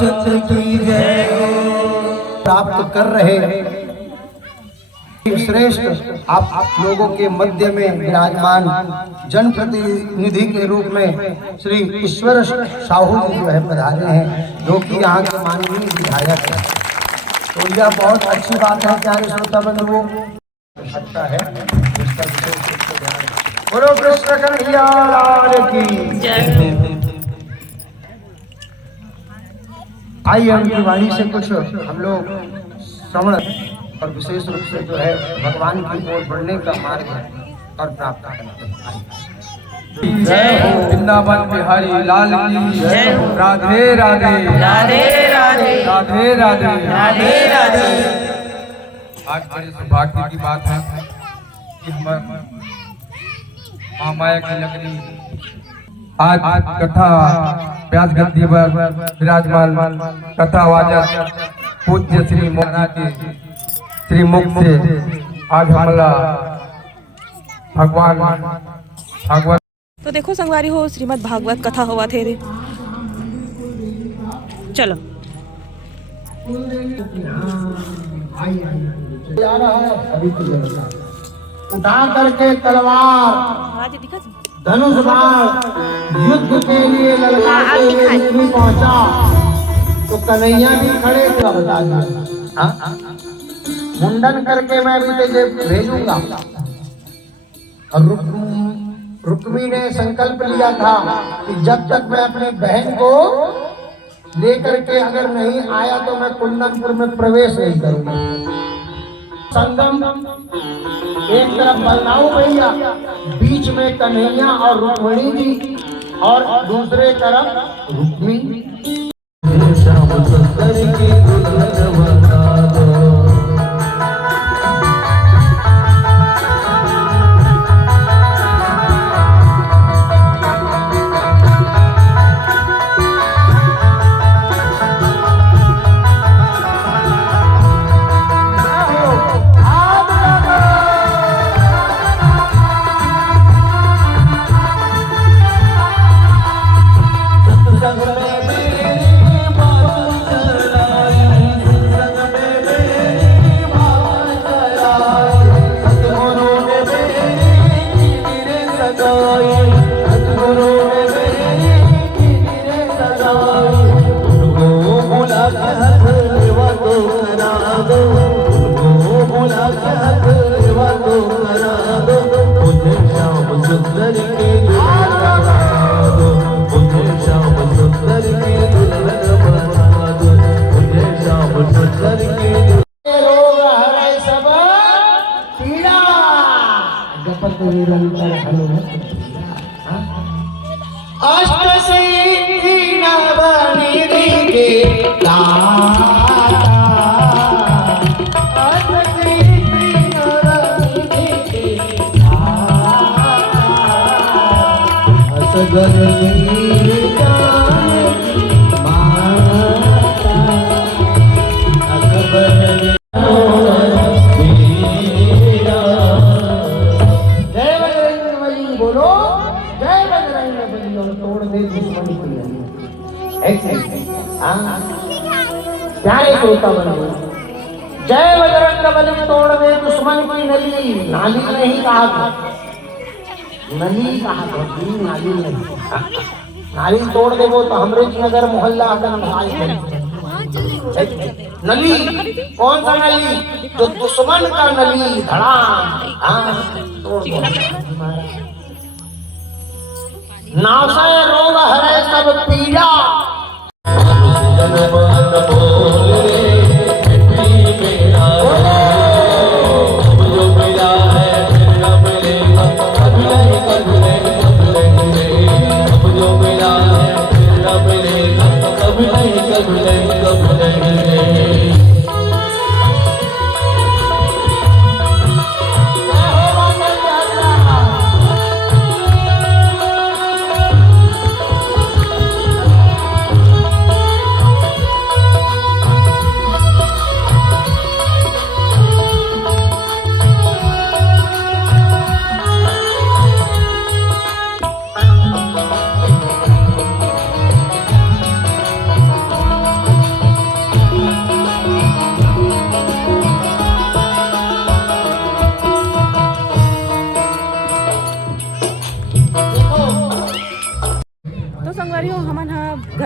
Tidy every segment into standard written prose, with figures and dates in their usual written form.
रामचंद्र की जय। प्राप्त कर रहे श्रेष्ठ आप लोगों के मध्य में विराजमान जनप्रतिनिधि के रूप में श्री ईश्वर साहू जी जो है पधारे हैं, जो कि यहाँ के माननीय विधायक है। तो यह बहुत अच्छी बात है प्यारे श्रोता बंधुओं। अच्छा है बोलो कृष्ण कन्हैया लाल की जय। आइए उनकी वाणी से कुछ हम लोग श्रवण और विशेष रूप से जो है भगवान की ओर बढ़ने का मार्ग और प्राप्त करना। जय हो वृंदावन बिहारी लाल की जय हो। राधे राधे राधे राधे राधे राधे राधे राधे। आज बड़े सौभाग्य की बात है कि माया की नगरी आज कथा व्यास गद्दी पर विराजमान कथा वाचक पूज्य श्री महाराज के श्री मुख से आज हमला भगवान भागवत। तो देखो संगवारी हो श्रीमद् भागवत कथा हुआ थे रे। चलो उठा करके तलवार धनुष बाण युद्ध के लिए ललकारते हुए भी पहुंचा तो कन्हैया भी खड़े थे। बता दिया मुंडन करके मैं भी तुझे भेजूंगा। और रुक्मी ने संकल्प लिया था कि जब तक मैं अपनी बहन को लेकर के अगर नहीं आया तो मैं कुंदनपुर में प्रवेश नहीं करूंगा। संगम एक तरफ बलराऊ भैया, बीच में कन्हैया और रुक्मिणी जी और दूसरे तरफ रुक्मी। जय बजरंग बली तोड़ दे दुश्मन की नली। नाली नहीं कहा था, नली कहा था, नाली नहीं। नाली तोड़ दे वो तो अमृत नगर मोहल्ला आकर भाई नली। कौन सा नली? जो दुश्मन का नली धड़ाम नाशय रोग हरे सब पीड़ा।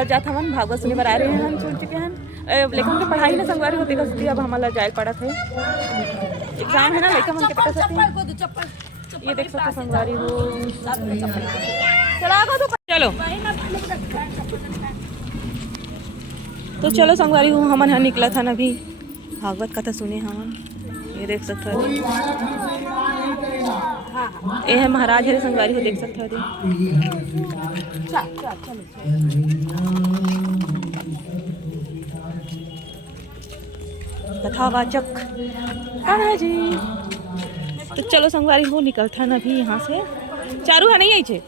घर जात हवन भागवत सुने बर आ रहे हैं हम सुन चुके हैं लेकिन के पढ़ाई ना संगवारी होते का अब हमारा जाए पड़ा थे एग्जाम है ना लड़का मन के पता सकते ये देख सकते संगवारी हो चलो तो चलो संगवारी हो हमन यहाँ निकला था ना भी भागवत कथा सुने हमन ये देख सकते हो ये है महाराज हरे संगवारी को देख सकते हो कथावाचक कान्हा जी। तो चलो संगवारी हो निकलता ना भी यहाँ से चारू है नहीं आई छे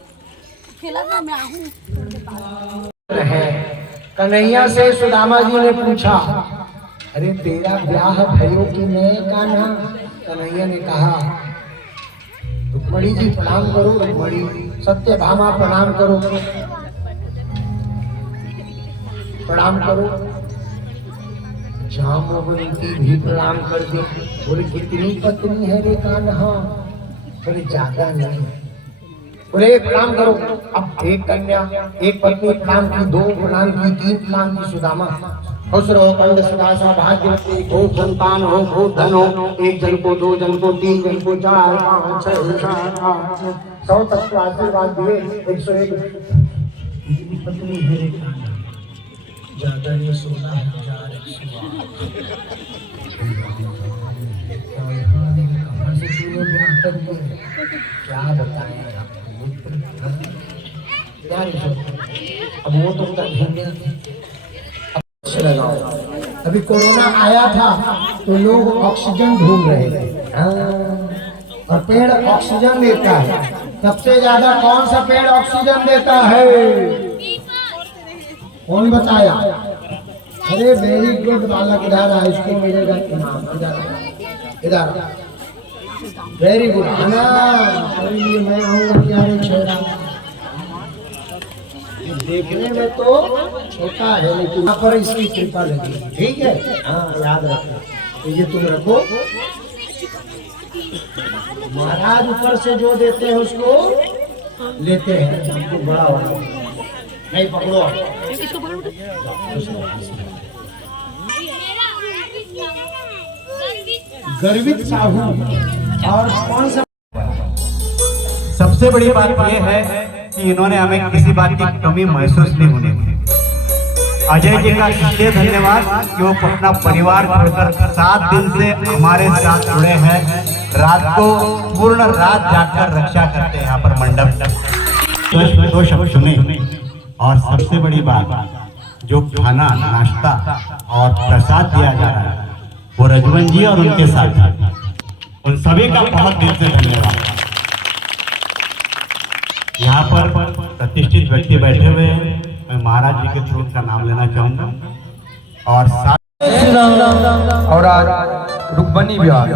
कन्हैया से सुदामा जी ने पूछा अरे तेरा ब्याह भयो कि नहीं कान्हा। कन्हैया ने कहा रुक्मणी जी प्रणाम करो, रुक्मणी सत्यभामा प्रणाम करो, प्रणाम करो। जाम्बवती भी प्रणाम कर दी। बोले कितनी पत्नी है रे कान्हा। बोले ज्यादा नहीं। बोले प्रणाम करो। अब एक कन्या एक पत्नी प्रणाम की, दो प्रणाम की, तीन प्रणाम की। सुदामा खुश रहो कंद सुदासा भाग्यवती, खूब संतान हो, खूब धन हो, एक जन को, दो जन को, तीन जन को, 4 5 6 7 8 100 तक को आशीर्वाद दिए। 101 पत्नी है रे कान्हा। ज्यादा नहीं 16,000 क्या बताएं अब वो तो अभी कोरोना आया था तो लोग ऑक्सीजन ढूंढ रहे थे और पेड़ ऑक्सीजन देता है। सबसे ज्यादा कौन सा पेड़ ऑक्सीजन देता है? कौन बताया? अरे वेरी गुड बालक, इधर आ, इसको मिलेगा इनाम। इधर वेरी गुड लिए मैं आऊंगा क्या रे छोरा। देखने में तो छोटा है लेकिन यहाँ पर इसकी कृपा लगी। ठीक है, हाँ याद रखो। तो ये तुम रखो। महाराज ऊपर से जो देते हैं उसको लेते हैं, हमको बड़ा वाला नहीं पकड़ो। गर्वित साहू और कौन सा? सबसे बड़ी बात यह है कि इन्होंने हमें किसी बात की कमी महसूस नहीं होने दी। अजय जी का इसलिए धन्यवाद कि वो अपना परिवार छोड़कर 7 दिन से हमारे साथ जुड़े हैं। रात को पूर्ण रात जाकर रक्षा करते हैं यहाँ पर मंडप। दो शब्द सुने। और सबसे बड़ी बात, जो खाना नाश्ता और प्रसाद दिया जा रहा है वो रजवन जी और उनके साथ उन सभी का बहुत दिल से धन्यवाद। यहाँ पर प्रतिष्ठित व्यक्ति बैठे हुए हैं, मैं महाराज जी के थ्रू उनका नाम लेना चाहूंगा। और साथ और आज रुक्मणी भी आ गई।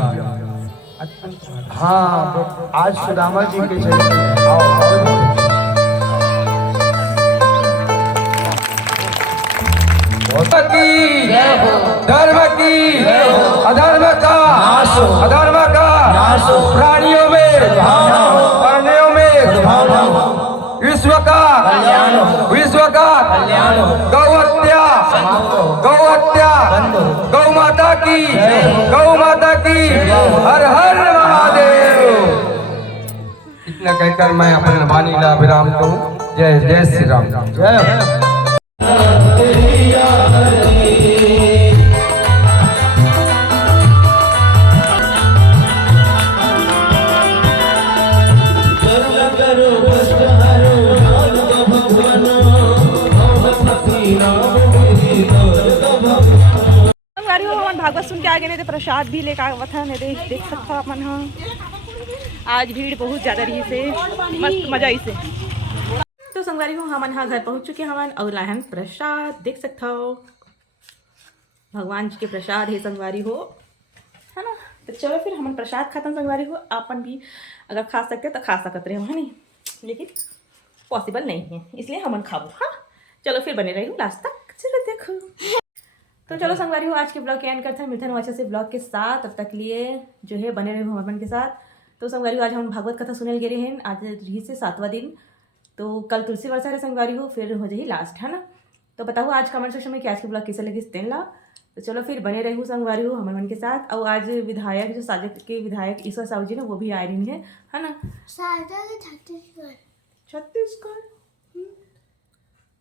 हाँ, आज सुदामा जी के चरित्र आओ। की धर्म की अधर्म का अधर्म का प्राणियों में प्राणियों में विश्व का गौहत्या गौ माता की हर हर महादेव। इतना कहकर मैं अपने वाणी का विराम दूं। जय जय श्री राम। जय भागवत सुन के आगे नहीं तो प्रसाद भी लेकर आवत है। नहीं देख सकता अपन। हाँ, आज भीड़ बहुत ज़्यादा रही से मस्त मजा इसे। तो संगवारी हो हम यहाँ घर पहुँच चुके हैं और लाहन प्रसाद देख सकता हो। भगवान जी के प्रसाद है संगवारी हो, है ना। तो चलो फिर हम प्रसाद खाते संगवारी हो। अपन भी अगर खा सकते तो खा सकते रहे, है नहीं, लेकिन पॉसिबल नहीं है, इसलिए हम खाओ। हाँ चलो फिर बने रही लास्ट तक, चलो देखो। तो चलो संगवारी हो आज के ब्लॉग के एंड करते हैं। मिलते हैं अच्छे से ब्लॉग के साथ, तब तक लिए जो है बने रहे हो हमारे के साथ। तो संगवारी हो आज हम भागवत कथा सुनने गए हैं। आज रही से 7वां दिन, तो कल तुलसी वर्षा है संगवारी हो, फिर हो जाए लास्ट, है ना। तो बताओ आज कमेंट सेक्शन में कि आज की ब्लॉग कैसे लगी तेन ला। तो चलो फिर बने रहूँ संगवारी हो हमारे मन के साथ। और आज विधायक जो साजक के विधायक ईश्वर साहू जी ना वो भी आ रही है ना। छत्तीसगढ़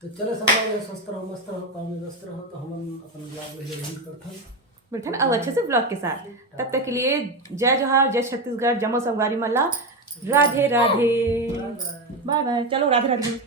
तो चलो सब स्वस्थ रहो, मस्त रहो, काम में व्यस्त रहो। तो हम अपन ब्लॉग में जल्दी करते हैं बैठे ना अब अच्छे से ब्लॉग के साथ। तब तक के लिए जय जोहार, जय छत्तीसगढ़, जमो संगवारी मल्ला, राधे राधे, बाय बाय। चलो राधे राधे।